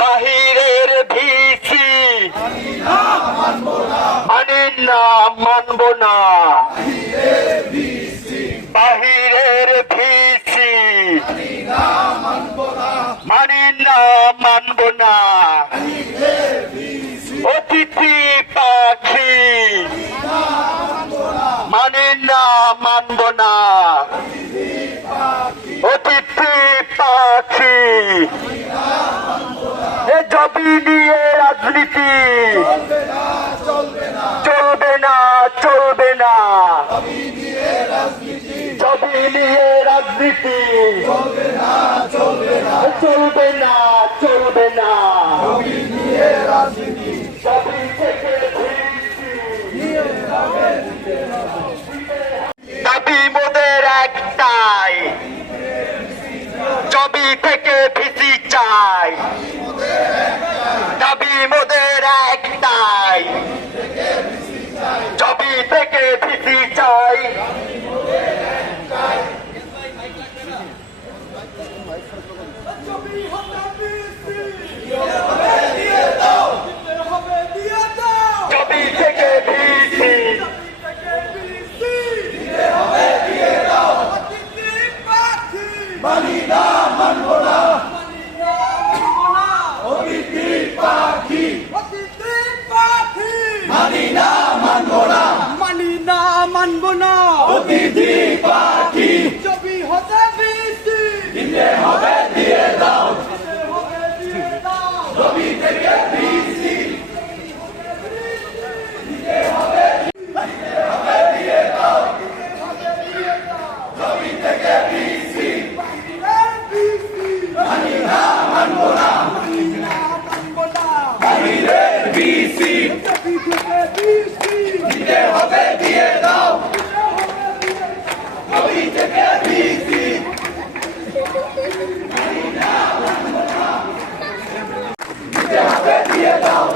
বাহিরের ভিসি মানি না মানব না, বাহিরের ভিসি মানি না মানব না, অতিথি পাখি মানি না মানব না, অতিথি পাখি এ জমি নিয়ে রাজনীতি চলবে না চলবে না, জমি নিয়ে রাজনীতি চলবে না চলবে না, জমি থেকে দাবি মোদের একটাই, জমি থেকে ভিসি চাই, দাবি মোদের একটাই, জমি থেকে ভিসি চাই। জমি থেকে ভিসি মানি না মানব না, অতিথি পাখি মানি না মানব না, মানি না মানব না, অতিথি পাখি ছবি হতে বেশি দিতে হবে দিয়ে দাও, জমি থেকে ভিসি দিতে হবে দিয়ে দাও, জমি থেকে ভিসি মানি না মানব না, বাহিরের ভিসি দিতে হবে দিয়ে দাও, জমি থেকে ভিসি দিতে হবে দিয়ে দাও,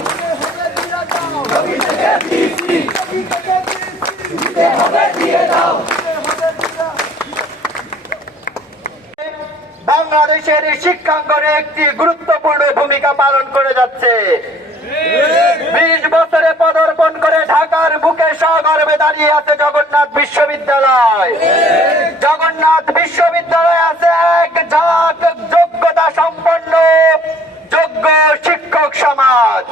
জমি থেকে ভিসি দিতে হবে দিয়ে দাও। বাংলাদেশের শিক্ষাঙ্গনে একটি গুরুত্বপূর্ণ ভূমিকা পালন করে যাচ্ছে। 20 বছরে পদার্পণ করে ঢাকার বুকে সগর্বে দাঁড়িয়ে আছে জগন্নাথ বিশ্ববিদ্যালয়। জগন্নাথ বিশ্ববিদ্যালয় আছে এক ঝাঁক যোগ্যতা সম্পন্ন যোগ্য শিক্ষক সমাজ,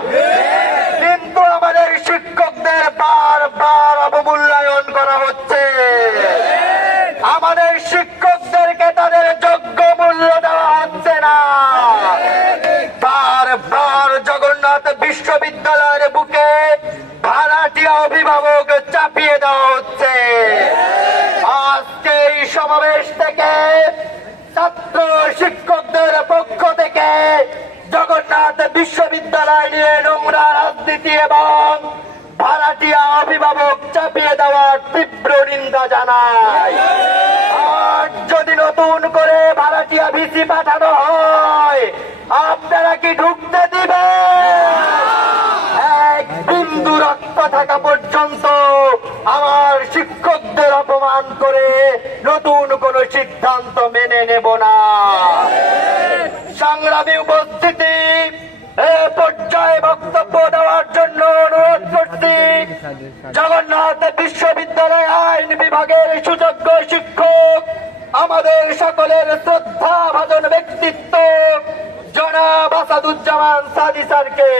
কিন্তু আমাদের শিক্ষকদের বারবার অবমূল্যায়ন করা হচ্ছে। আমাদের শিক্ষকদেরকে তাদের যোগ্য মূল্য দেওয়া হচ্ছে না। বারবার জগন্নাথ বিশ্ববিদ্যালয়ের বুকে ভাড়াটিয়া অভিভাবক চাপিয়ে দেওয়া হচ্ছে। আজকে এই সমাবেশ থেকে ছাত্র শিক্ষকদের পক্ষ থেকে জগন্নাথ বিশ্ববিদ্যালয় নিয়ে নোংরা রাজনীতি এবং ভাড়াটিয়া অভিভাবক চাপিয়ে দেওয়ার তীব্র নিন্দা জানায়। আর যদি নতুন করে ভাড়াটিয়া ভিসি পাঠানো হয়, আপনারা কি ঢুকতে দিবেন? এক বিন্দু রক্ত থাকা পর্যন্ত আমার শিক্ষকদের অপমান করে নতুন কোন সিদ্ধান্ত মেনে নেব না। সংগ্রামী উপস্থিতি, এ পর্যায়ে বক্তব্য দেওয়ার জন্য অনুরোধ করছি জগন্নাথ বিশ্ববিদ্যালয় আইন বিভাগের সুযোগ্য শিক্ষক, আমাদের সকলের শ্রদ্ধাভাজন ব্যক্তিত্ব জনাব আসাদুজ্জামান সাদি স্যারকে।